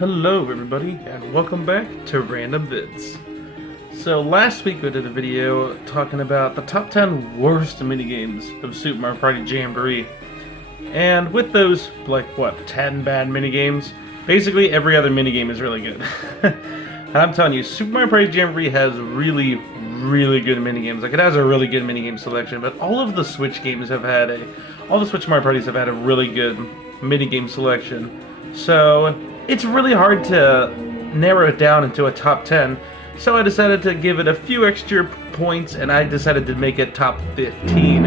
Hello everybody, and welcome back to Random Vids. So last week we did a video talking about the top 10 worst minigames of Super Mario Party Jamboree. And with those, like, what, 10 bad minigames? Basically every other minigame is really good. And I'm telling you, Super Mario Party Jamboree has really good minigames. Like, it has a really good minigame selection, but all of the Switch games have had all the Switch Mario Parties have had a really good minigame selection. So it's really hard to narrow it down into a top 10, so I decided to give it a few extra points, and I decided to make it top 15.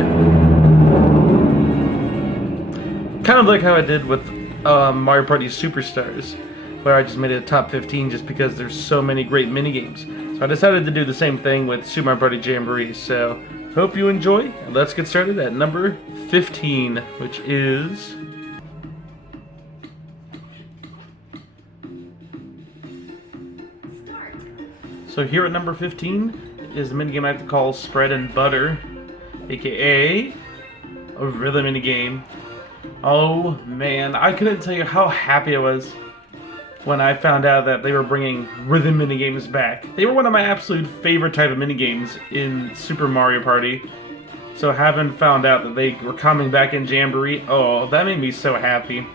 Kind of like how I did with Mario Party Superstars, where I just made it a top 15 just because there's so many great minigames. So I decided to do the same thing with Super Mario Party Jamboree, so hope you enjoy, and let's get started at number 15, which is... So here at number 15 is the minigame I like to call Spread and Butter, aka a rhythm minigame. Oh man, I couldn't tell you how happy I was when I found out that they were bringing rhythm minigames back. They were one of my absolute favorite type of minigames in Super Mario Party. So having found out that they were coming back in Jamboree, oh, that made me so happy.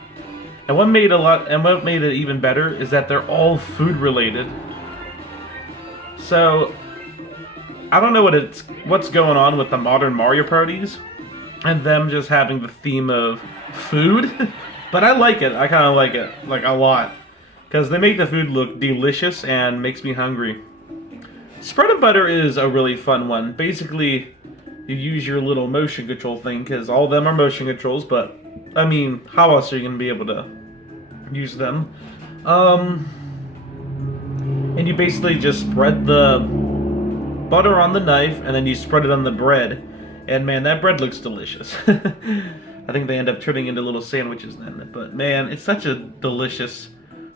And what made it even better is that they're all food related. So, I don't know what's going on with the modern Mario parties and them just having the theme of food, but I like it. I kind of like it, like, a lot, because they make the food look delicious and makes me hungry. Spread and Butter is a really fun one. Basically, you use your little motion control thing, because all of them are motion controls, but, I mean, how else are you going to be able to use them? And you basically just spread the butter on the knife, and then you spread it on the bread. And man, that bread looks delicious. I think they end up turning into little sandwiches then. But man, it's such a delicious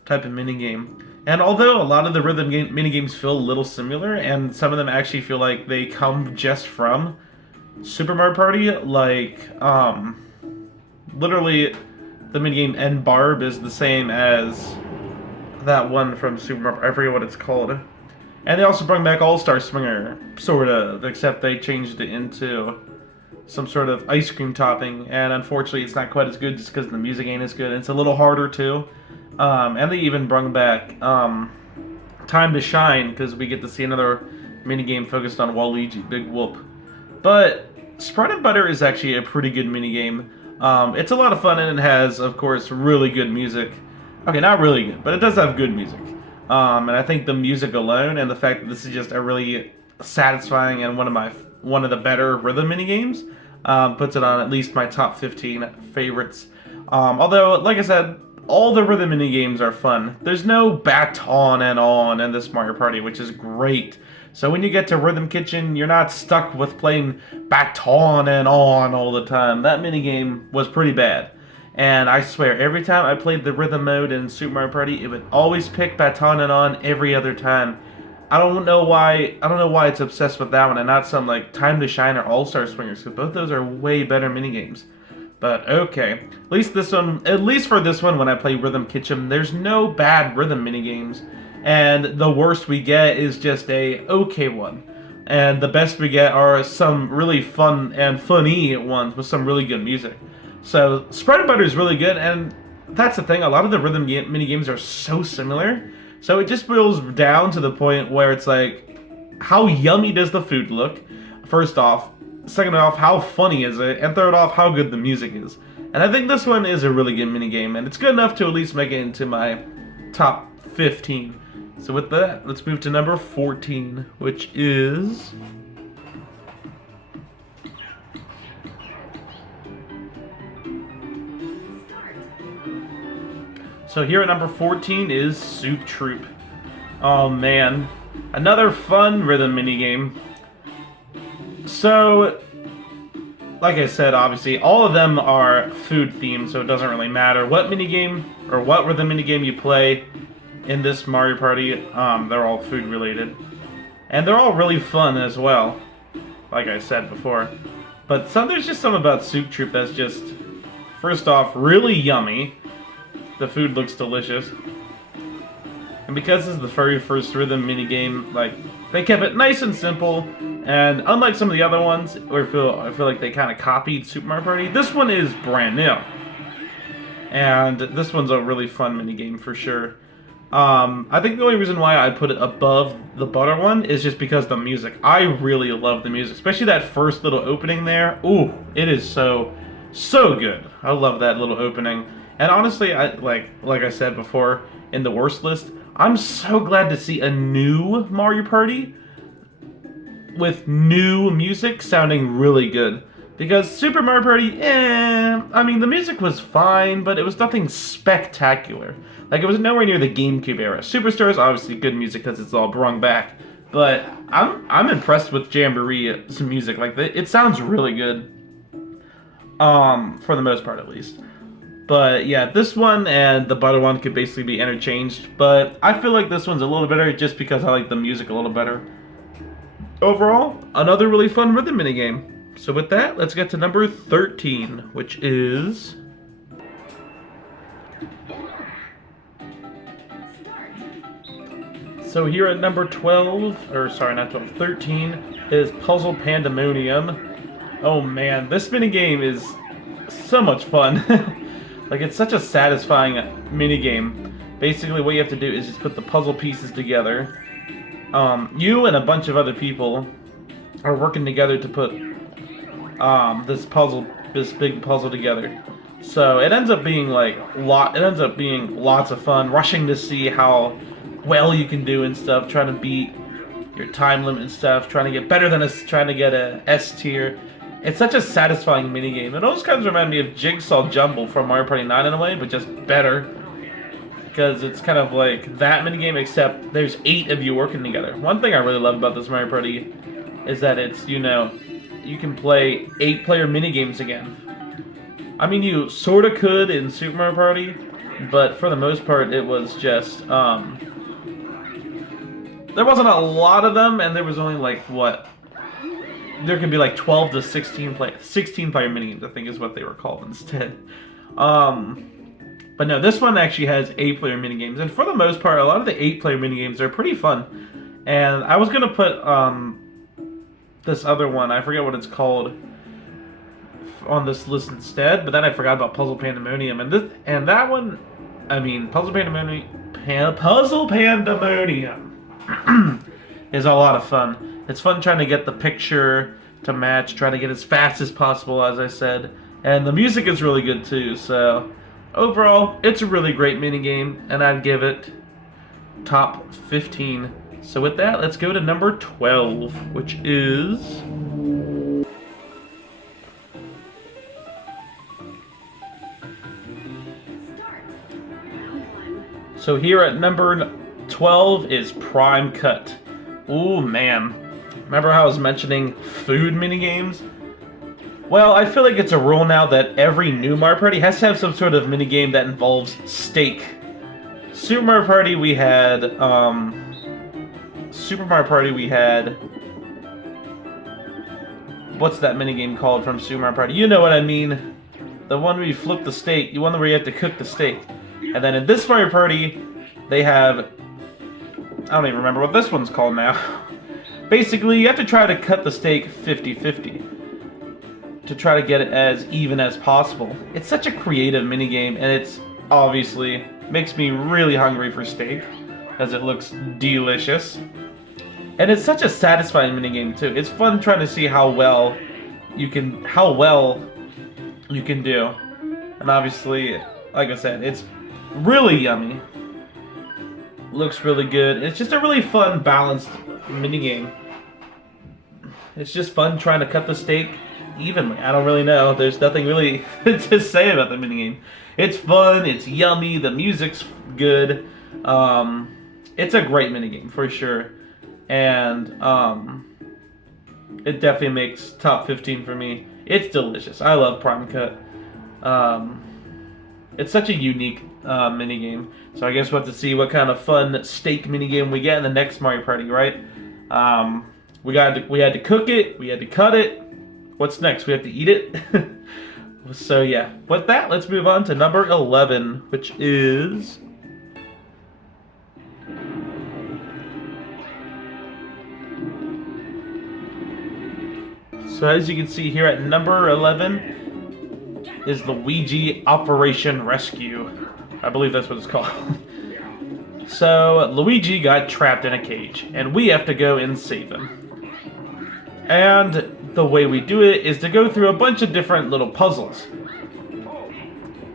type of minigame. And although a lot of the rhythm minigames feel a little similar, and some of them actually feel like they come just from Super Mario Party, like, literally, the minigame N Barb is the same as that one from Super Mario, I forget what it's called. And they also brought back All-Star Swinger, sort of, except they changed it into some sort of ice cream topping, and unfortunately it's not quite as good just because the music ain't as good. It's a little harder too. And they even brought back Time to Shine, because we get to see another minigame focused on Waluigi, Big Whoop. But Spread and Butter is actually a pretty good minigame. It's a lot of fun, and it has, of course, really good music. Okay, not really good, but it does have good music. And I think the music alone, and the fact that this is just a really satisfying and one of the better rhythm minigames, puts it on at least my top 15 favorites. Although, like I said, all the rhythm minigames are fun. There's no baton and on in this Mario Party, which is great. So when you get to Rhythm Kitchen, you're not stuck with playing baton and on all the time. That minigame was pretty bad. And I swear, every time I played the rhythm mode in Super Mario Party, it would always pick baton and on every other time. I don't know why it's obsessed with that one and not some like Time to Shine or All-Star Swingers, because both those are way better minigames. But okay, at least for this one, when I play Rhythm Kitchen, there's no bad rhythm minigames, and the worst we get is just a okay one. And the best we get are some really fun and funny ones with some really good music. So, Spread and Butter is really good, and that's the thing, a lot of the rhythm minigames are so similar, so it just boils down to the point where it's like, how yummy does the food look, first off, second off, how funny is it, and third off, how good the music is. And I think this one is a really good minigame, and it's good enough to at least make it into my top 15. So with that, let's move to number 14, which is... So here at number 14 is Soup Troop. Oh man, another fun rhythm minigame. So, like I said, obviously, all of them are food themed, so it doesn't really matter what minigame or what rhythm minigame you play in this Mario Party. They're all food related. And they're all really fun as well, like I said before. But there's just something about Soup Troop that's just, first off, really yummy. The food looks delicious. And because this is the very first rhythm minigame, like, they kept it nice and simple, and unlike some of the other ones, where I feel like they kind of copied Super Mario Party, this one is brand new. And this one's a really fun minigame for sure. I think the only reason why I put it above the butter one is just because the music. I really love the music, especially that first little opening there. Ooh, it is so good. I love that little opening. And honestly, like I said before in the worst list, I'm so glad to see a new Mario Party with new music sounding really good. Because Super Mario Party, I mean, the music was fine, but it was nothing spectacular. Like, it was nowhere near the GameCube era. Superstar's obviously good music because it's all brung back. But I'm impressed with Jamboree's music. Like, it sounds really good. For the most part, at least. But, yeah, this one and the butter one could basically be interchanged. But I feel like this one's a little better just because I like the music a little better. Overall, another really fun rhythm minigame. So with that, let's get to number 13, which is... So here at number 12, or sorry, not 12, 13, is Puzzle Pandemonium. Oh man, this minigame is so much fun. Like, it's such a satisfying minigame. Basically, what you have to do is just put the puzzle pieces together. You and a bunch of other people are working together to put this big puzzle together. So it ends up being lots of fun, rushing to see how well you can do and stuff, trying to beat your time limit and stuff, trying to get better than trying to get a S tier. It's such a satisfying minigame. It almost kind of reminds me of Jigsaw Jumble from Mario Party 9 in a way, but just better. Because it's kind of like that minigame, except there's 8 of you working together. One thing I really love about this Mario Party is that it's, you know, you can play 8-player minigames again. I mean, you sorta could in Super Mario Party, but for the most part, it was just, there wasn't a lot of them, and there was only, like, what? There could be, like, 12 to 16-player minigames, I think is what they were called instead. But no, this one actually has 8-player minigames, and for the most part, a lot of the 8-player minigames are pretty fun. And I was gonna put, this other one, I forget what it's called, on this list instead, but then I forgot about Puzzle Pandemonium, and that one, I mean, Puzzle Pandemonium is a lot of fun. It's fun trying to get the picture to match, trying to get as fast as possible, as I said, and the music is really good too. So overall, it's a really great minigame, and I'd give it top 15. So with that, let's go to number 12, which is... So here at number 12 is Prime Cut. Ooh, man. Remember how I was mentioning food minigames? Well, I feel like it's a rule now that every new Mario Party has to have some sort of minigame that involves steak. Super Mario Party we had, what's that minigame called from Super Mario Party? You know what I mean. The one where you flip the steak, the one where you have to cook the steak. And then in this Mario Party, they have... I don't even remember what this one's called now. Basically, you have to try to cut the steak 50-50 to try to get it as even as possible. It's such a creative minigame, and it's obviously makes me really hungry for steak, as it looks delicious. And it's such a satisfying minigame too. It's fun trying to see how well you can do. And obviously, like I said, it's really yummy. Looks really good. It's just a really fun, balanced minigame. It's just fun trying to cut the steak evenly. I don't really know. There's nothing really to say about the minigame. It's fun, it's yummy, the music's good. It's a great minigame for sure. And it definitely makes top 15 for me. It's delicious. I love Prime Cut. It's such a unique minigame. So I guess we'll have to see what kind of fun steak minigame we get in the next Mario Party, right? We had to cook it, we had to cut it. What's next? We have to eat it. So yeah, with that, let's move on to number 11, which is... So as you can see here at number 11 is Luigi Operation Rescue. I believe that's what it's called. So Luigi got trapped in a cage, and we have to go and save him. And the way we do it is to go through a bunch of different little puzzles.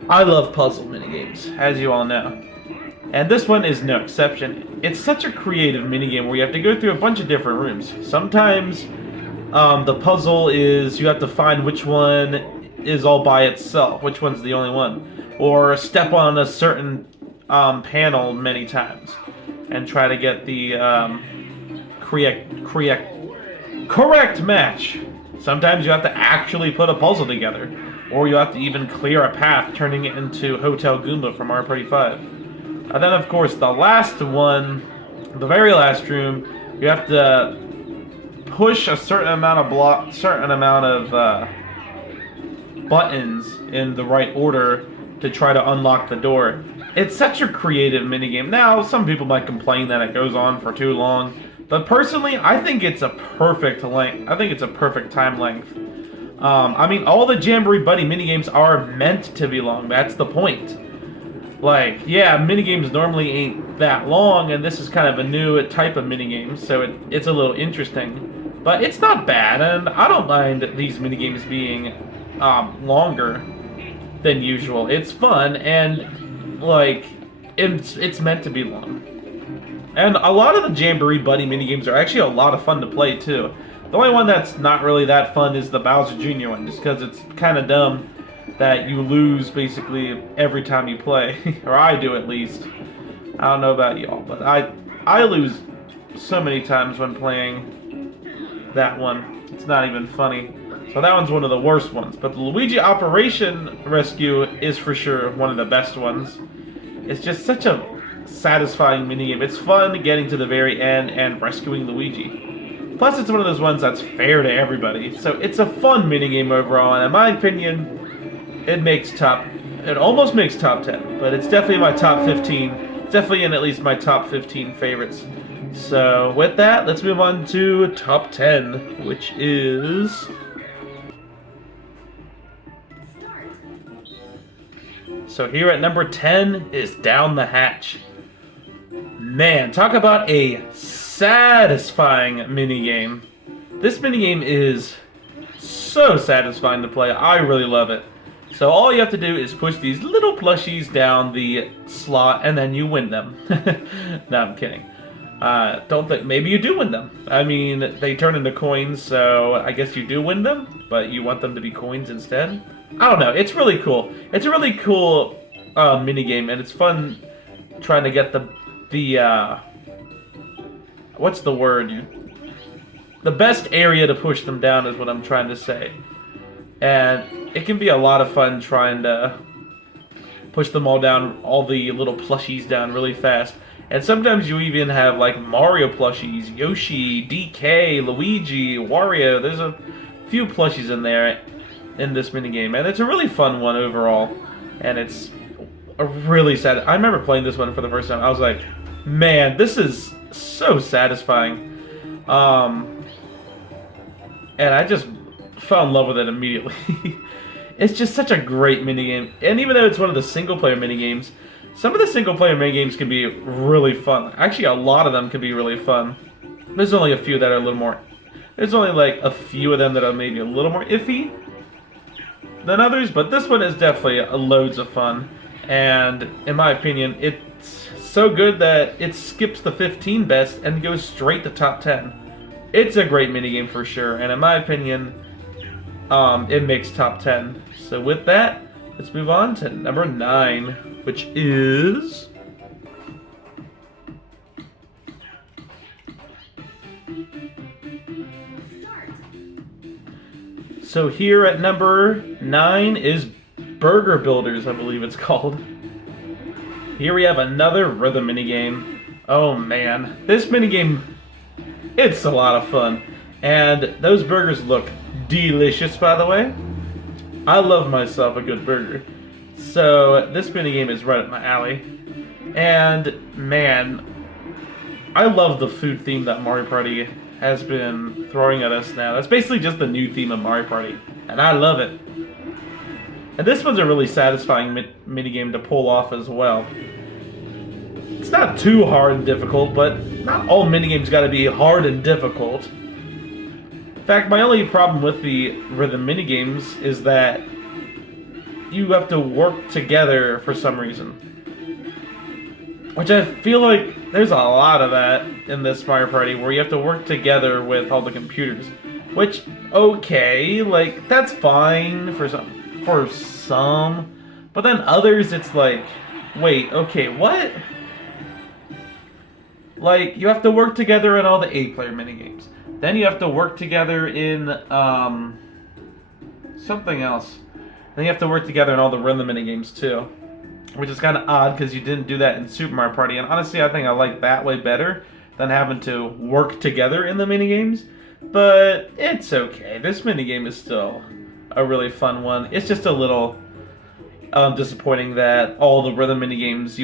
I love puzzle minigames, as you all know. And this one is no exception. It's such a creative minigame where you have to go through a bunch of different rooms. Sometimes the puzzle is you have to find which one is all by itself, which one's the only one. Or step on a certain panel many times and try to get the correct match. Sometimes you have to actually put a puzzle together, or you have to even clear a path, turning it into Hotel Goomba from Mario Party 5. And then, of course, the last one, the very last room, you have to push a certain amount of buttons in the right order to try to unlock the door. It's such a creative minigame. Now, some people might complain that it goes on for too long, but personally, I think it's a perfect length. I think it's a perfect time length. I mean, all the Jamboree Buddy minigames are meant to be long. That's the point. Like, yeah, minigames normally ain't that long, and this is kind of a new type of minigame, so it's a little interesting. But it's not bad, and I don't mind these minigames being longer than usual. It's fun, and, like, it's meant to be long. And a lot of the Jamboree Buddy minigames are actually a lot of fun to play, too. The only one that's not really that fun is the Bowser Jr. one, just because it's kind of dumb that you lose basically every time you play. Or I do, at least. I don't know about y'all, but I lose so many times when playing that one. It's not even funny. So that one's one of the worst ones. But the Luigi Operation Rescue is for sure one of the best ones. It's just such a satisfying minigame. It's fun getting to the very end and rescuing Luigi. Plus, it's one of those ones that's fair to everybody. So it's a fun minigame overall, and in my opinion, it almost makes top 10, but it's definitely my top 15. It's definitely in at least my top 15 favorites. So with that, let's move on to top 10, which is... So here at number 10 is Down the Hatch. Man, talk about a satisfying minigame. This minigame is so satisfying to play. I really love it. So all you have to do is push these little plushies down the slot and then you win them. No, I'm kidding. Don't think, maybe you do win them. I mean, they turn into coins, so I guess you do win them, but you want them to be coins instead? I don't know, it's really cool. It's a really cool minigame, and it's fun trying to get the what's the word? The best area to push them down is what I'm trying to say. And it can be a lot of fun trying to push them all down, all the little plushies down really fast. And sometimes you even have like Mario plushies, Yoshi, DK, Luigi, Wario. There's a few plushies in there in this minigame, and it's a really fun one overall. And it's a really sad. I remember playing this one for the first time. I was like, man, this is so satisfying. And I just fell in love with it immediately. It's just such a great minigame. And even though it's one of the single-player minigames, some of the single-player minigames can be really fun. Actually, a lot of them can be really fun. There's only a few that are a little more... There's only like a few of them that are maybe a little more iffy than others, but this one is definitely loads of fun. And in my opinion, it's so good that it skips the 15 best and goes straight to top 10. It's a great minigame for sure, and in my opinion, it makes top 10. So with that, let's move on to number 9, which is... So here at number 9 is Burger Builders, I believe it's called. Here we have another rhythm minigame. Oh man, this minigame, it's a lot of fun. And those burgers look delicious, by the way. I love myself a good burger. So this minigame is right up my alley. And man, I love the food theme that Mario Party has been throwing at us now. That's basically just the new theme of Mario Party, and I love it. And this one's a really satisfying minigame to pull off as well. It's not too hard and difficult, but not all minigames gotta be hard and difficult. In fact, my only problem with the rhythm minigames is that you have to work together for some reason. Which I feel like there's a lot of that in this Mario Party, where you have to work together with all the computers. Which, okay, like, that's fine for some, but then others it's like, wait, okay, what? Like, you have to work together in all the 8-player minigames. Then you have to work together in, something else. Then you have to work together in all the rhythm minigames, too. Which is kind of odd, because you didn't do that in Super Mario Party. And honestly, I think I like that way better than having to work together in the minigames. But it's okay. This minigame is still a really fun one. It's just a little disappointing that all the rhythm minigames,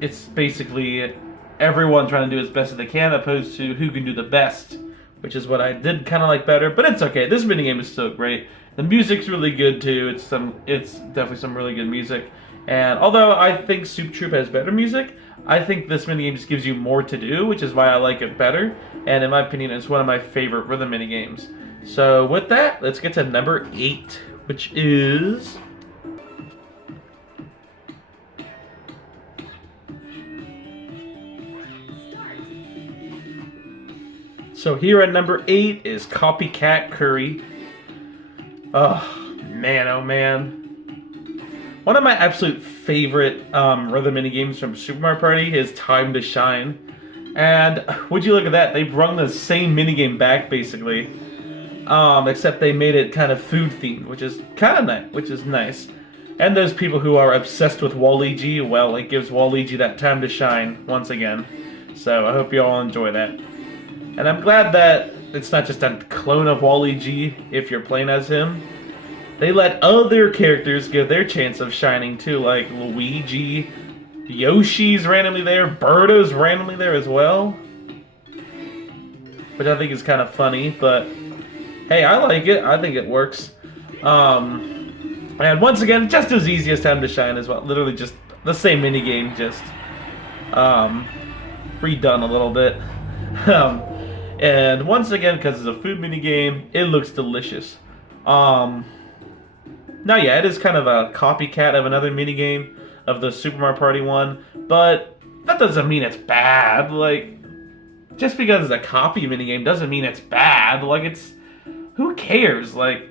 it's basically everyone trying to do as best as they can, opposed to who can do the best, which is what I did kind of like better. But it's okay. This minigame is still great. The music's really good too. It's definitely some really good music. And although I think Soup Troop has better music, I think this minigame just gives you more to do, which is why I like it better. And in my opinion, it's one of my favorite rhythm minigames. So with that, let's get to number 8, which is... So here at number 8 is Copycat Curry. Oh man. One of my absolute favorite rhythm minigames from Super Mario Party is Time to Shine. And would you look at that, they brung the same minigame back basically. Except they made it kind of food themed, which is kind of nice. And those people who are obsessed with Waluigi, well, it gives Waluigi that time to shine once again. So I hope you all enjoy that. And I'm glad that it's not just a clone of Waluigi if you're playing as him. They let other characters give their chance of shining too, like Luigi, Yoshi's randomly there, Birdo's randomly there as well. Which I think is kind of funny, but hey, I like it. I think it works. And once again, just as easy as Time to Shine as well. Literally just the same minigame, just redone a little bit. And once again, because it's a food minigame, it looks delicious. Now, yeah, it is kind of a copycat of another minigame of the Super Mario Party one, but that doesn't mean it's bad. Like, just because it's a copy minigame doesn't mean it's bad. Like, who cares? Like,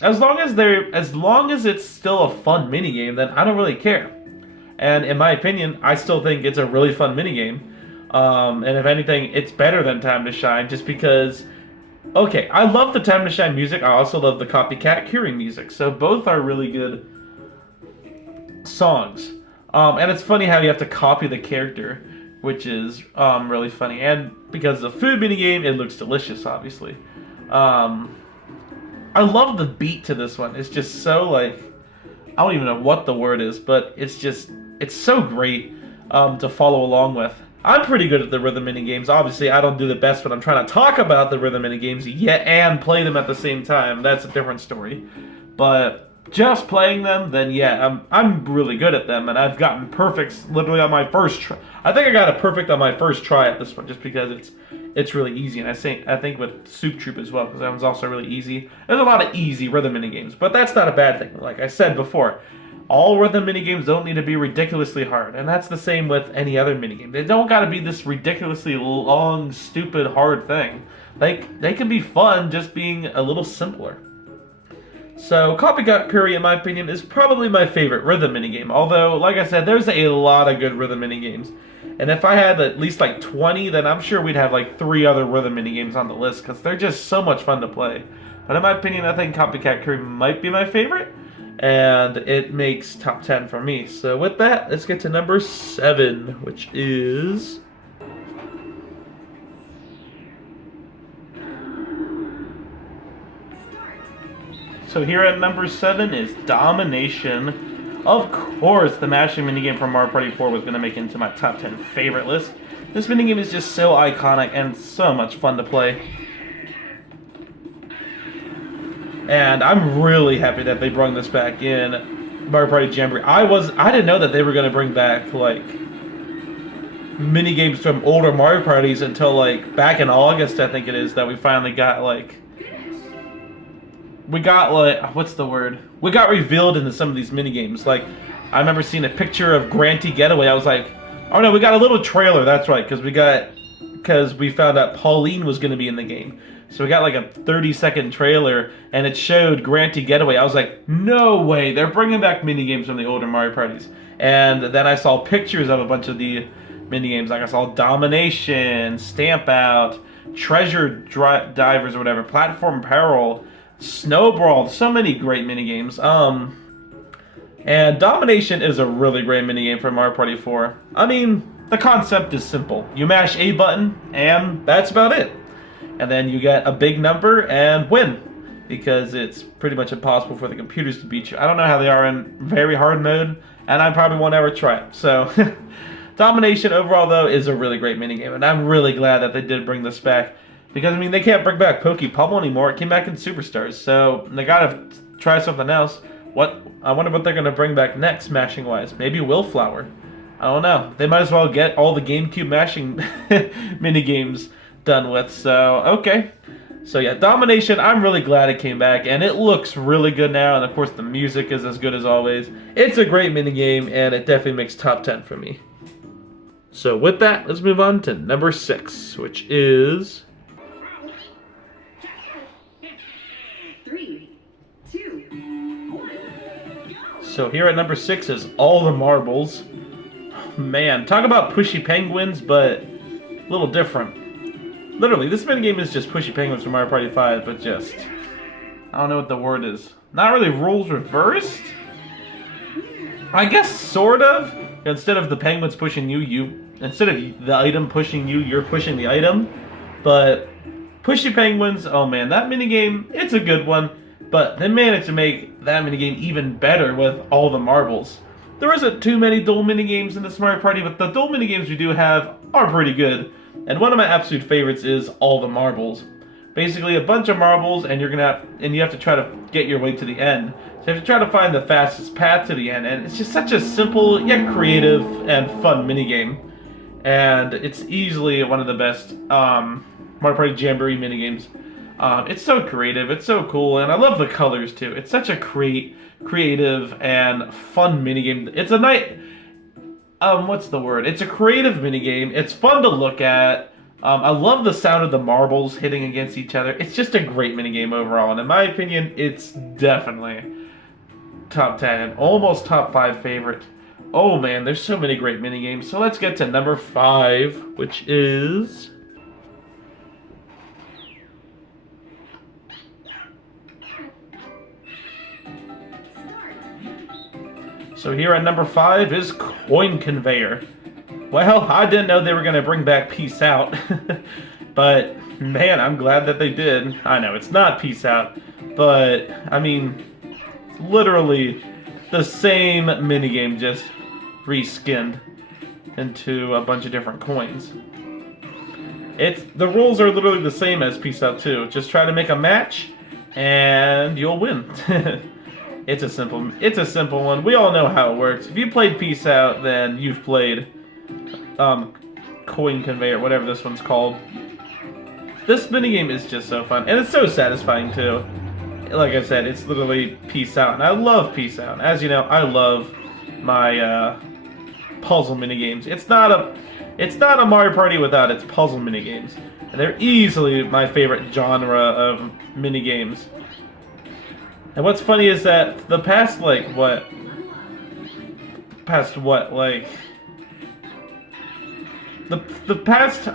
as long as it's still a fun minigame, then I don't really care. And in my opinion, I still think it's a really fun minigame. And if anything, it's better than Time to Shine, just because... Okay, I love the Time to Shine music. I also love the Copycat Curry music. So both are really good songs. And it's funny how you have to copy the character, which is really funny. And because it's a food minigame, it looks delicious, obviously. I love the beat to this one. It's just so, like... I don't even know what the word is, but it's so great to follow along with. I'm pretty good at the rhythm minigames. Obviously, I don't do the best when I'm trying to talk about the rhythm minigames yet and play them at the same time. That's a different story. But just playing them, then yeah, I'm really good at them, and I've gotten perfects literally on my first try. I think I got a perfect on my first try at this one, just because it's really easy. And I think with Soup Troop as well, because that one's also really easy. There's a lot of easy rhythm minigames, but that's not a bad thing. Like I said before, all rhythm minigames don't need to be ridiculously hard, and that's the same with any other minigame. They don't gotta be this ridiculously long, stupid, hard thing. They can be fun just being a little simpler. So, Copycat Curry, in my opinion, is probably my favorite rhythm minigame. Although, like I said, there's a lot of good rhythm minigames. And if I had at least like 20, then I'm sure we'd have like 3 other rhythm minigames on the list, because they're just so much fun to play. But in my opinion, I think Copycat Curry might be my favorite. And it makes top 10 for me. So with that, let's get to number 7, which is... So here at number 7 is Domination. Of course, the mashing minigame from Mario Party 4 was going to make it into my top 10 favorite list. This minigame is just so iconic and so much fun to play. And I'm really happy that they brought this back in Mario Party Jamboree. I didn't know that they were going to bring back, like, minigames from older Mario Parties until, like, back in August, I think it is, that we finally got, like... We got, like, what's the word? We got revealed into some of these minigames. Like, I remember seeing a picture of Granty Getaway. I was like, oh no, we got a little trailer, that's right, because we found out Pauline was going to be in the game. So we got like a 30-second trailer, and it showed Granty Getaway. I was like, no way, they're bringing back minigames from the older Mario Parties. And then I saw pictures of a bunch of the minigames. Like I saw Domination, Stamp Out, Treasure Divers or whatever, Platform Peril, Snowball, so many great minigames. And Domination is a really great minigame for Mario Party 4. I mean, the concept is simple. You mash A button, and that's about it. And then you get a big number and win, because it's pretty much impossible for the computers to beat you. I don't know how they are in very hard mode, and I probably won't ever try it. So, Domination overall, though, is a really great minigame, and I'm really glad that they did bring this back. Because, I mean, they can't bring back Poke Pummel anymore. It came back in Superstars, so they gotta try something else. I wonder what they're gonna bring back next, mashing-wise. Maybe Willflower. I don't know. They might as well get all the GameCube mashing minigames done with, so, okay. So yeah, Domination, I'm really glad it came back, and it looks really good now, and of course the music is as good as always. It's a great minigame, and it definitely makes top 10 for me. So with that, let's move on to number 6, which is... 3, 2, 1, go! So here at number 6 is All the Marbles. Man, talk about pushy penguins, but a little different. Literally, this minigame is just pushy penguins from Mario Party 5, but just... I don't know what the word is. Not really rules reversed? I guess sort of. Instead of the penguins pushing you... Instead of the item pushing you, you're pushing the item. But pushy penguins, oh man, that minigame, it's a good one. But they managed to make that minigame even better with All the Marbles. There isn't too many dual minigames in this Mario Party, but the dual minigames we do have are pretty good. And one of my absolute favorites is All the Marbles. Basically, a bunch of marbles, and you have to try to get your way to the end. So you have to try to find the fastest path to the end, and it's just such a simple yet creative and fun minigame. And it's easily one of the best Mario Party Jamboree minigames. It's so creative, it's so cool, and I love the colors too. It's such a creative and fun minigame. It's a what's the word? It's a creative minigame. It's fun to look at. I love the sound of the marbles hitting against each other. It's just a great minigame overall, and in my opinion, it's definitely top 10, almost top 5 favorite. Oh man, there's so many great minigames. So let's get to number 5, which is... So here at number 5 is Coin Conveyor. Well, I didn't know they were going to bring back Peace Out. But, man, I'm glad that they did. I know, it's not Peace Out. But, I mean, it's literally the same minigame, just reskinned into a bunch of different coins. The rules are literally the same as Peace Out 2. Just try to make a match, and you'll win. It's a simple one. We all know how it works. If you played Peace Out, then you've played Coin Conveyor, whatever this one's called. This minigame is just so fun, and it's so satisfying too. Like I said, it's literally Peace Out, and I love Peace Out. As you know, I love my puzzle minigames. It's not a Mario Party without its puzzle minigames, and they're easily my favorite genre of minigames. And what's funny is that the past, like,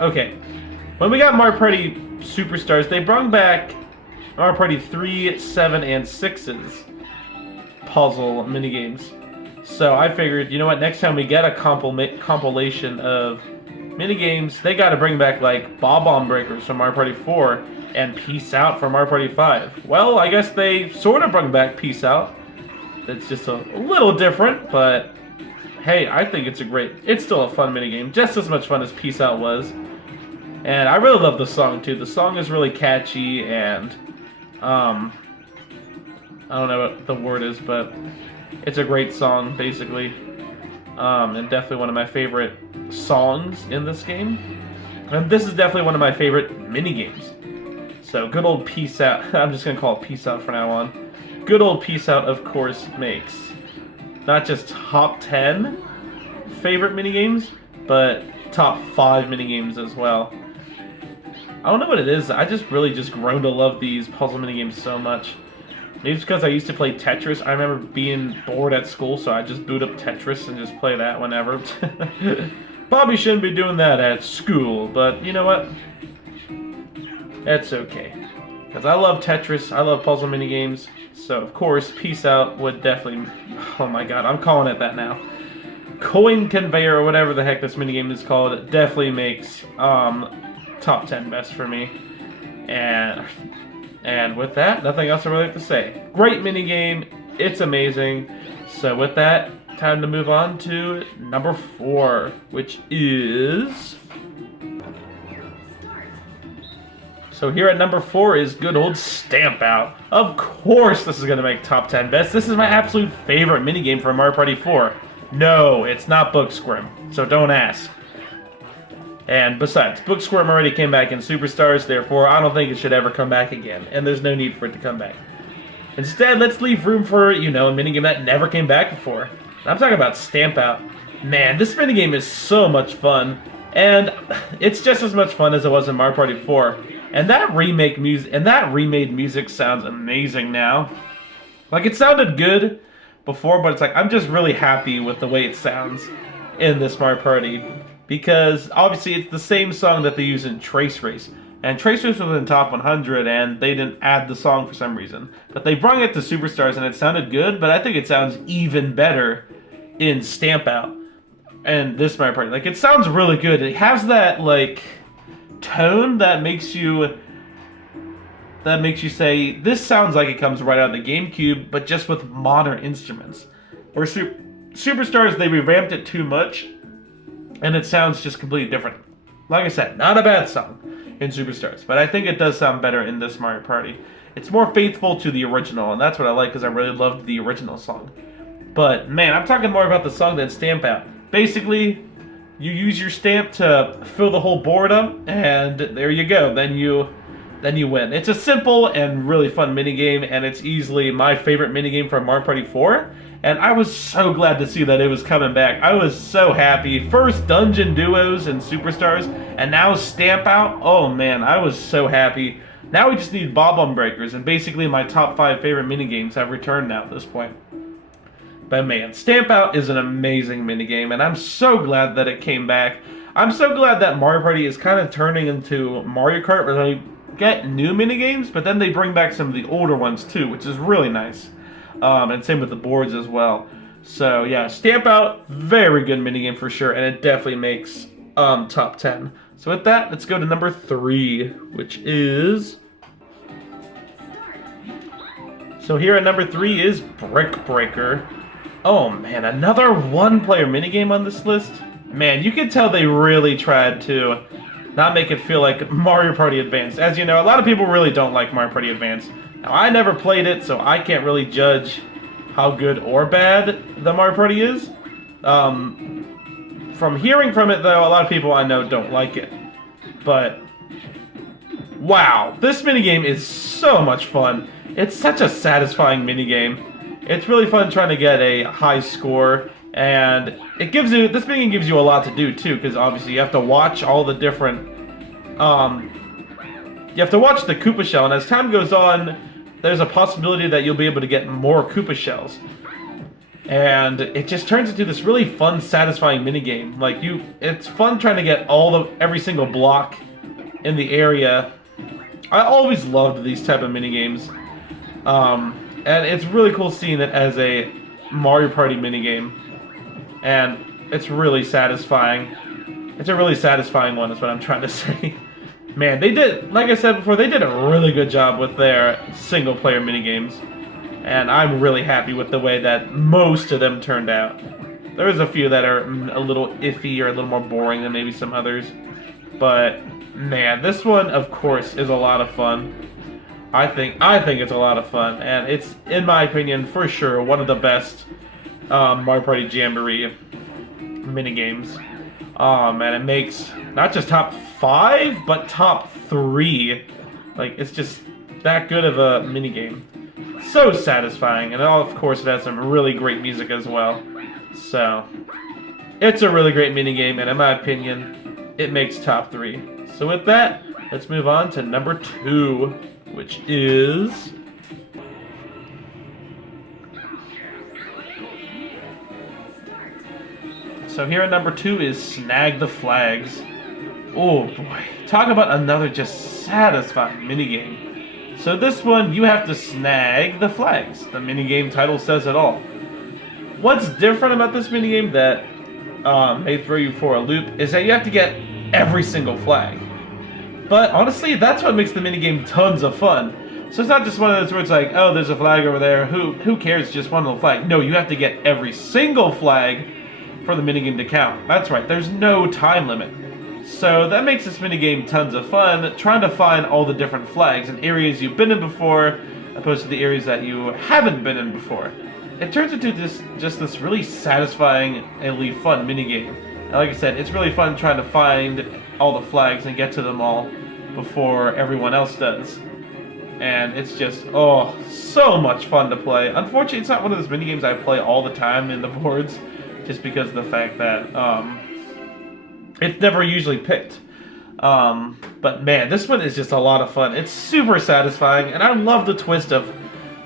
okay, when we got Mario Party Superstars, they brought back Mario Party 3, 7, and 6's puzzle minigames. So I figured, you know what, next time we get a compilation of minigames, they gotta bring back, like, Bob-omb Breakers from Mario Party 4, and Peace Out from Mario Party 5. Well, I guess they sort of brought back Peace Out. It's just a little different, but hey, I think it's still a fun minigame, just as much fun as Peace Out was. And I really love the song too. The song is really catchy, and I don't know what the word is, but it's a great song, basically. And definitely one of my favorite songs in this game. And this is definitely one of my favorite minigames. So, good old Peace Out. I'm just going to call it Peace Out from now on. Good old Peace Out, of course, makes not just top 10 favorite minigames, but top 5 minigames as well. I don't know what it is. I just really grown to love these puzzle minigames so much. Maybe it's because I used to play Tetris. I remember being bored at school, so I just boot up Tetris and just play that whenever. Probably shouldn't be doing that at school, but you know what? That's okay. Because I love Tetris, I love puzzle minigames, so of course, Peace Out would definitely... Oh my god, I'm calling it that now. Coin Conveyor, or whatever the heck this minigame is called, it definitely makes top 10 best for me. And with that, nothing else I really have to say. Great minigame, it's amazing. So with that, time to move on to number 4, which is... So here at number 4 is good old Stamp Out. Of course this is going to make top 10 best. This is my absolute favorite minigame from Mario Party 4. No, it's not Book Squirm, so don't ask. And besides, Book Squirm already came back in Superstars, therefore I don't think it should ever come back again, and there's no need for it to come back. Instead, let's leave room for, you know, a minigame that never came back before. I'm talking about Stamp Out. Man, this minigame is so much fun, and it's just as much fun as it was in Mario Party 4. And that remade music sounds amazing now. Like, it sounded good before, but it's like, I'm just really happy with the way it sounds in this Mario Party. Because, obviously, it's the same song that they use in Trace Race. And Trace Race was in top 100, and they didn't add the song for some reason. But they brought it to Superstars, and it sounded good, but I think it sounds even better in Stamp Out. And this Mario Party. Like, it sounds really good. It has that, like, tone that makes you say, this sounds like it comes right out of the GameCube, but just with modern instruments. Or Superstars, they revamped it too much, and it sounds just completely different. Like I said, not a bad song in Superstars, but I think it does sound better in this Mario Party. It's more faithful to the original, and that's what I like, because I really loved the original song. But, man, I'm talking more about the song than Stamp Out. Basically, you use your stamp to fill the whole board up, and there you go. Then you win. It's a simple and really fun minigame, and it's easily my favorite minigame from Mario Party 4. And I was so glad to see that it was coming back. I was so happy. First Dungeon Duos and Superstars, and now Stamp Out. Oh man, I was so happy. Now we just need Bob-omb Breakers, and basically my top 5 favorite minigames have returned now at this point. But man, Stamp Out is an amazing minigame, and I'm so glad that it came back. I'm so glad that Mario Party is kind of turning into Mario Kart, where they get new minigames, but then they bring back some of the older ones too, which is really nice. And same with the boards as well. So yeah, Stamp Out, very good minigame for sure, and it definitely makes top 10. So with that, let's go to number 3, which is... So here at number 3 is Brick Breaker. Oh man, another one-player minigame on this list? Man, you can tell they really tried to not make it feel like Mario Party Advance. As you know, a lot of people really don't like Mario Party Advance. Now, I never played it, so I can't really judge how good or bad the Mario Party is. From hearing from it, though, a lot of people I know don't like it. But, wow, this minigame is so much fun. It's such a satisfying minigame. It's really fun trying to get a high score, and it gives you, this minigame gives you a lot to do too, because obviously you have to watch all the different, you have to watch the Koopa Shell, and as time goes on, there's a possibility that you'll be able to get more Koopa Shells. And it just turns into this really fun, satisfying minigame. Like, it's fun trying to get every single block in the area. I always loved these type of minigames. And it's really cool seeing it as a Mario Party minigame. And it's really satisfying. It's a really satisfying one, is what I'm trying to say. Man, they did, like I said before, they did a really good job with their single-player minigames. And I'm really happy with the way that most of them turned out. There's a few that are a little iffy or a little more boring than maybe some others. But man, this one, of course, is a lot of fun. I think it's a lot of fun, and it's, in my opinion, for sure, one of the best Mario Party Jamboree minigames. And it makes not just top 5, but top 3. Like, it's just that good of a minigame. So satisfying, and of course it has some really great music as well. So, it's a really great minigame, and in my opinion, it makes top 3. So with that, let's move on to number 2, which is... So here at number 2 is Snag the Flags. Oh boy, talk about another just satisfying minigame. So this one, you have to snag the flags. The minigame title says it all. What's different about this minigame that may throw you for a loop is that you have to get every single flag. But honestly, that's what makes the minigame tons of fun. So it's not just one of those where it's like, oh, there's a flag over there, who cares, just one little flag. No, you have to get every single flag for the minigame to count. That's right, there's no time limit. So that makes this minigame tons of fun, trying to find all the different flags in areas you've been in before, opposed to the areas that you haven't been in before. It turns into just this really satisfying and fun minigame. And like I said, it's really fun trying to find all the flags and get to them all before everyone else does. And it's just, oh, so much fun to play. Unfortunately, it's not one of those minigames I play all the time in the boards, just because of the fact that it's never usually picked. But man, this one is just a lot of fun. It's super satisfying, and I love the twist of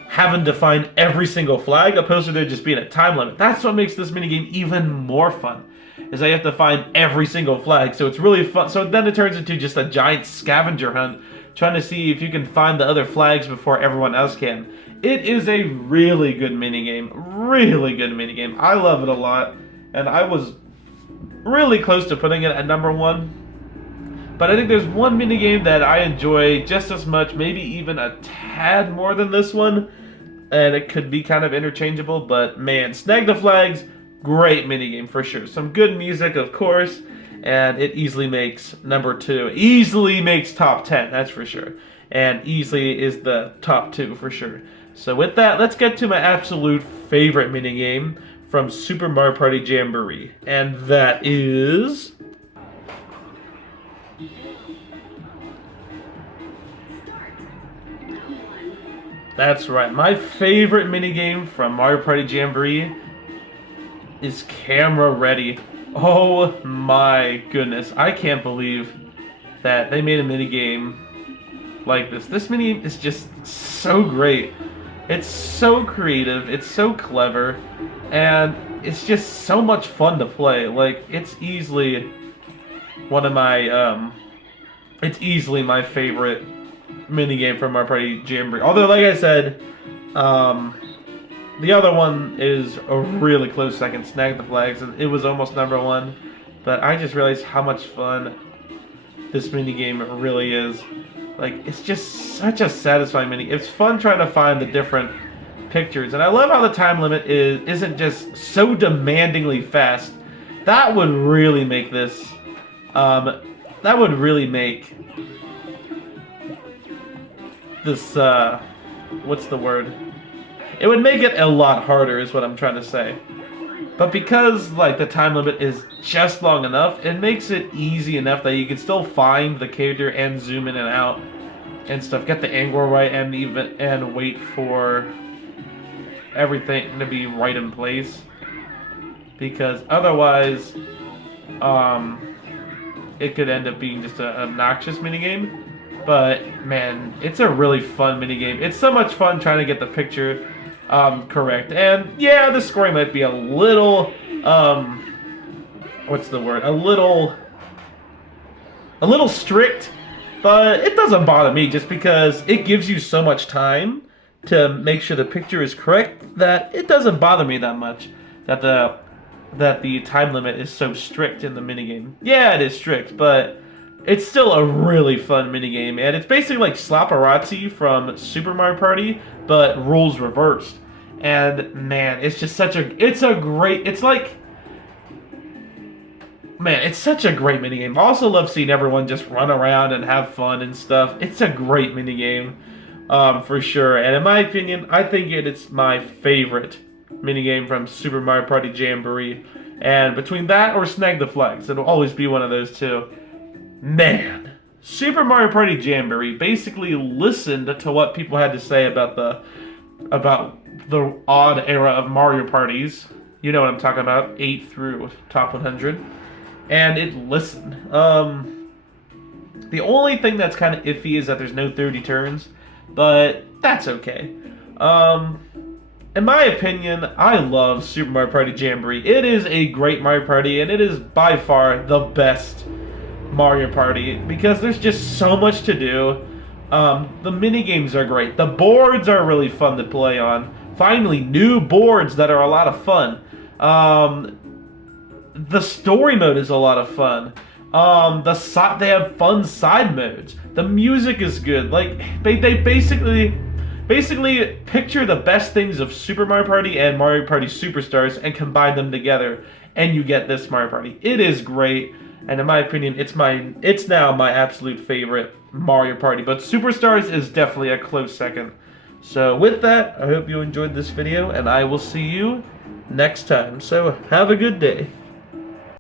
having to find every single flag opposed to there just being a time limit. That's what makes this minigame even more fun, is that you have to find every single flag. So it's really fun. So then it turns into just a giant scavenger hunt, trying to see if you can find the other flags before everyone else can. It is a really good minigame. Really good minigame. I love it a lot, and I was really close to putting it at number 1. But I think there's one minigame that I enjoy just as much, maybe even a tad more than this one. And it could be kind of interchangeable, but man, Snag the Flags, great minigame for sure. Some good music, of course, and it easily makes number 2. Easily makes top 10, that's for sure. And easily is the top 2 for sure. So with that, let's get to my absolute favorite minigame from Super Mario Party Jamboree. And that is... That's right, my favorite minigame from Mario Party Jamboree is Camera Ready. Oh my goodness, I can't believe that they made a minigame like this. This minigame is just so great. It's so creative, it's so clever, and it's just so much fun to play. Like, it's easily one of my, it's easily my favorite minigame from Mario Party Jamboree. Although, like I said, the other one is a really close second, Snag the Flags, and it was almost number 1. But I just realized how much fun this minigame really is. Like, it's just such a satisfying minigame. It's fun trying to find the different pictures, and I love how the time limit isn't just so demandingly fast. That would really make this, that would really make this, what's the word? It would make it a lot harder is what I'm trying to say. But because, like, the time limit is just long enough, it makes it easy enough that you can still find the character and zoom in and out and stuff. Get the angle right and wait for everything to be right in place. Because otherwise, it could end up being just an obnoxious minigame. But, man, it's a really fun minigame. It's so much fun trying to get the picture correct. And, yeah, the scoring might be a little, what's the word? A little strict, but it doesn't bother me just because it gives you so much time to make sure the picture is correct that it doesn't bother me that much that the time limit is so strict in the minigame. Yeah, it is strict, but it's still a really fun minigame, and it's basically like Slapperazzi from Super Mario Party, but rules reversed. And man, it's just it's like Man, it's such a great minigame. I also love seeing everyone just run around and have fun and stuff. It's a great minigame, for sure. And in my opinion, I think it's my favorite minigame from Super Mario Party Jamboree. And between that or Snag the Flags, it'll always be one of those two. Man, Super Mario Party Jamboree basically listened to what people had to say about the odd era of Mario parties. You know what I'm talking about, 8 through top 100. And it listened. The only thing that's kind of iffy is that there's no 30 turns, but that's okay. In my opinion, I love Super Mario Party Jamboree. It is a great Mario Party, and it is by far the best Mario Party because there's just so much to do. The mini games are great. The boards are really fun to play on. Finally, new boards that are a lot of fun. The story mode is a lot of fun. They have fun side modes. The music is good. Like they basically picture the best things of Super Mario Party and Mario Party Superstars and combine them together, and you get this Mario Party. It is great, and in my opinion, it's now my absolute favorite Mario Party. But Superstars is definitely a close second. So with that, I hope you enjoyed this video, and I will see you next time. So have a good day.